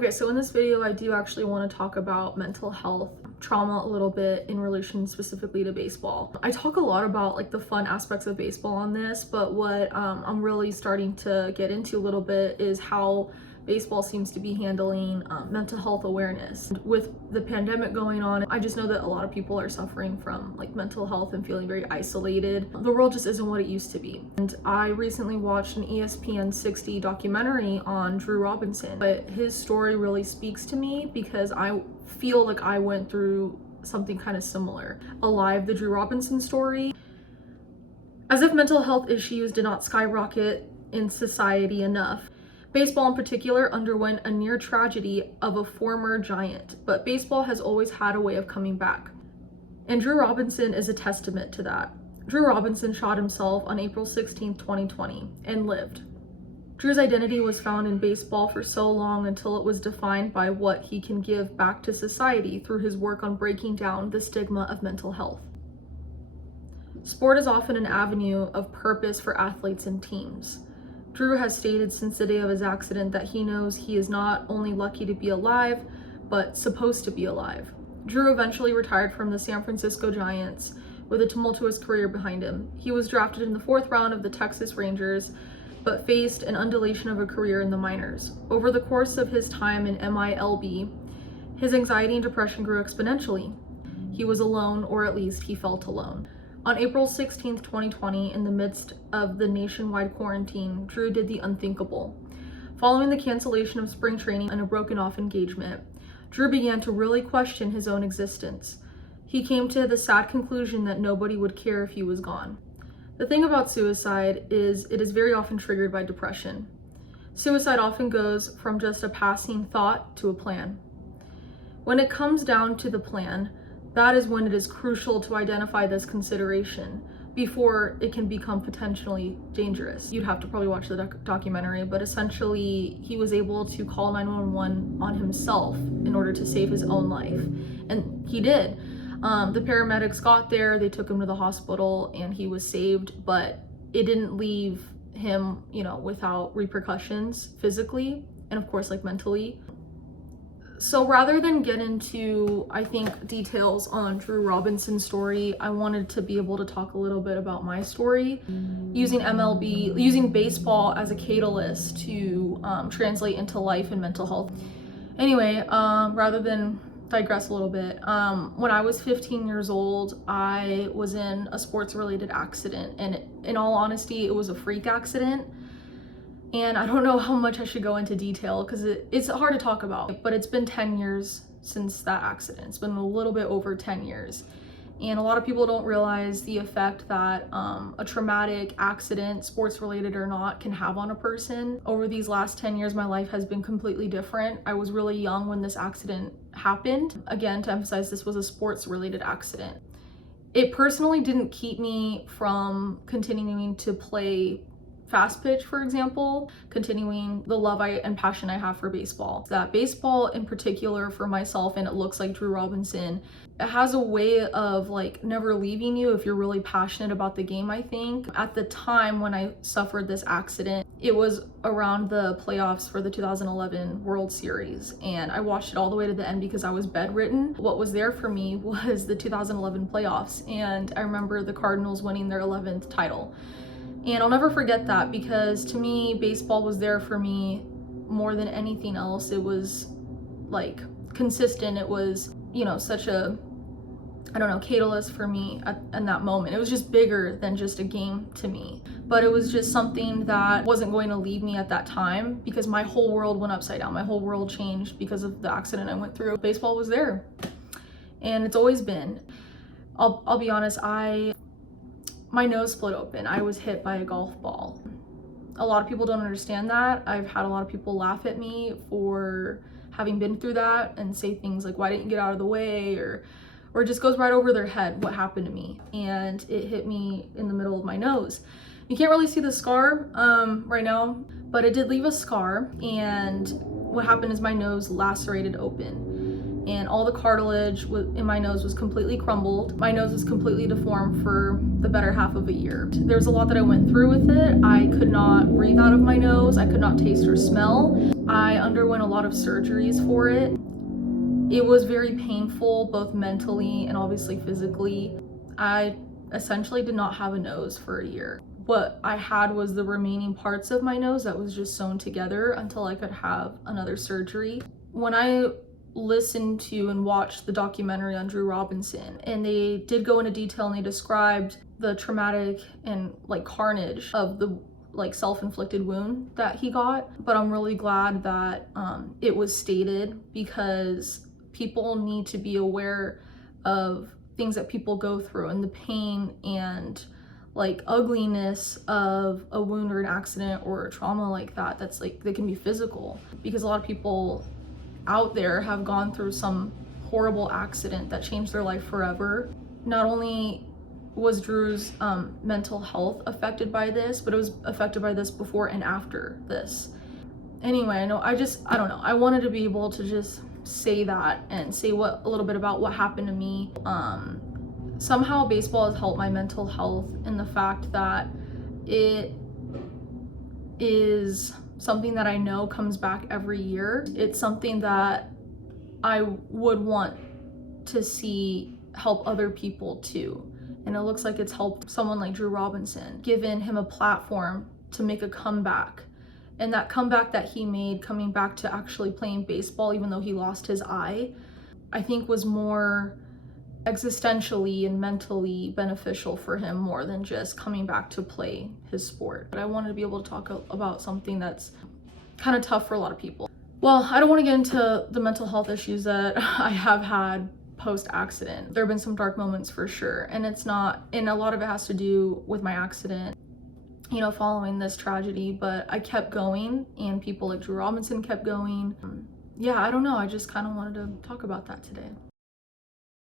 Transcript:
Okay, so in this video, I do actually want to talk about mental health, trauma a little bit in relation specifically to baseball. I talk a lot about like the fun aspects of baseball on this, but what I'm really starting to get into a little bit is how baseball seems to be handling mental health awareness. With the pandemic going on, I just know that a lot of people are suffering from like mental health and feeling very isolated. The world just isn't what it used to be. And I recently watched an ESPN 60 documentary on Drew Robinson, but his story really speaks to me because I feel like I went through something kind of similar. Alive, the Drew Robinson story. As if mental health issues did not skyrocket in society enough, baseball in particular underwent a near tragedy of a former giant, but baseball has always had a way of coming back. And Drew Robinson is a testament to that. Drew Robinson shot himself on April 16, 2020, and lived. Drew's identity was found in baseball for so long until it was defined by what he can give back to society through his work on breaking down the stigma of mental health. Sport is often an avenue of purpose for athletes and teams. Drew has stated since the day of his accident that he knows he is not only lucky to be alive, but supposed to be alive. Drew eventually retired from the San Francisco Giants with a tumultuous career behind him. He was drafted in the 4th round of the Texas Rangers, but faced an undulation of a career in the minors. Over the course of his time in MILB, his anxiety and depression grew exponentially. He was alone, or at least he felt alone. On April 16, 2020, in the midst of the nationwide quarantine, Drew did the unthinkable. Following the cancellation of spring training and a broken-off engagement, Drew began to really question his own existence. He came to the sad conclusion that nobody would care if he was gone. The thing about suicide is it is very often triggered by depression. Suicide often goes from just a passing thought to a plan. When it comes down to the plan, that is when it is crucial to identify this consideration before it can become potentially dangerous. You'd have to probably watch the documentary, but essentially he was able to call 911 on himself in order to save his own life. And he did. The paramedics got there, they took him to the hospital, and he was saved, but it didn't leave him, without repercussions physically and of course like mentally. So rather than get into, I think, details on Drew Robinson's story, I wanted to be able to talk a little bit about my story, using baseball as a catalyst to translate into life and mental health. Anyway, rather than digress a little bit, when I was 15 years old, I was in a sports-related accident, and in all honesty, it was a freak accident. And I don't know how much I should go into detail because it's hard to talk about, but it's been 10 years since that accident. It's been a little bit over 10 years. And a lot of people don't realize the effect that a traumatic accident, sports related or not, can have on a person. Over these last 10 years, my life has been completely different. I was really young when this accident happened. Again, to emphasize, this was a sports related accident. It personally didn't keep me from continuing to play fast pitch, for example, continuing the love and passion I have for baseball. That baseball in particular for myself, and it looks like Drew Robinson, it has a way of like never leaving you if you're really passionate about the game, I think. At the time when I suffered this accident, it was around the playoffs for the 2011 World Series, and I watched it all the way to the end because I was bedridden. What was there for me was the 2011 playoffs, and I remember the Cardinals winning their 11th title. And I'll never forget that because to me, baseball was there for me more than anything else. It was like consistent. It was, such a, catalyst for me in that moment. It was just bigger than just a game to me. But it was just something that wasn't going to leave me at that time because my whole world went upside down. My whole world changed because of the accident I went through. Baseball was there. And it's always been. I'll be honest, my nose split open. I was hit by a golf ball. A lot of people don't understand that. I've had a lot of people laugh at me for having been through that and say things like, why didn't you get out of the way? Or it just goes right over their head what happened to me. And it hit me in the middle of my nose. You can't really see the scar right now, but it did leave a scar. And what happened is my nose lacerated open. And all the cartilage in my nose was completely crumbled. My nose was completely deformed for the better half of a year. There's a lot that I went through with it. I could not breathe out of my nose. I could not taste or smell. I underwent a lot of surgeries for it. It was very painful, both mentally and obviously physically. I essentially did not have a nose for a year. What I had was the remaining parts of my nose that was just sewn together until I could have another surgery. When I listened to and watched the documentary on Drew Robinson, and they did go into detail and they described the traumatic and like carnage of the like self-inflicted wound that he got. But I'm really glad that it was stated, because people need to be aware of things that people go through and the pain and like ugliness of a wound or an accident or a trauma like that. That's like, they can be physical, because a lot of people out there have gone through some horrible accident that changed their life forever. Not only was Drew's mental health affected by this, but it was affected by this before and after this. Anyway, I don't know. I wanted to be able to just say that and say a little bit about what happened to me. Somehow baseball has helped my mental health in the fact that it is something that I know comes back every year. It's something that I would want to see help other people too. And it looks like it's helped someone like Drew Robinson, given him a platform to make a comeback. And that comeback that he made, coming back to actually playing baseball, even though he lost his eye, I think was more existentially and mentally beneficial for him, more than just coming back to play his sport. But I wanted to be able to talk about something that's kind of tough for a lot of people. Well, I don't want to get into the mental health issues that I have had post-accident. There have been some dark moments for sure, and a lot of it has to do with my accident, you know, following this tragedy. But I kept going, and people like Drew Robinson kept going. Yeah, I don't know, I just kind of wanted to talk about that today.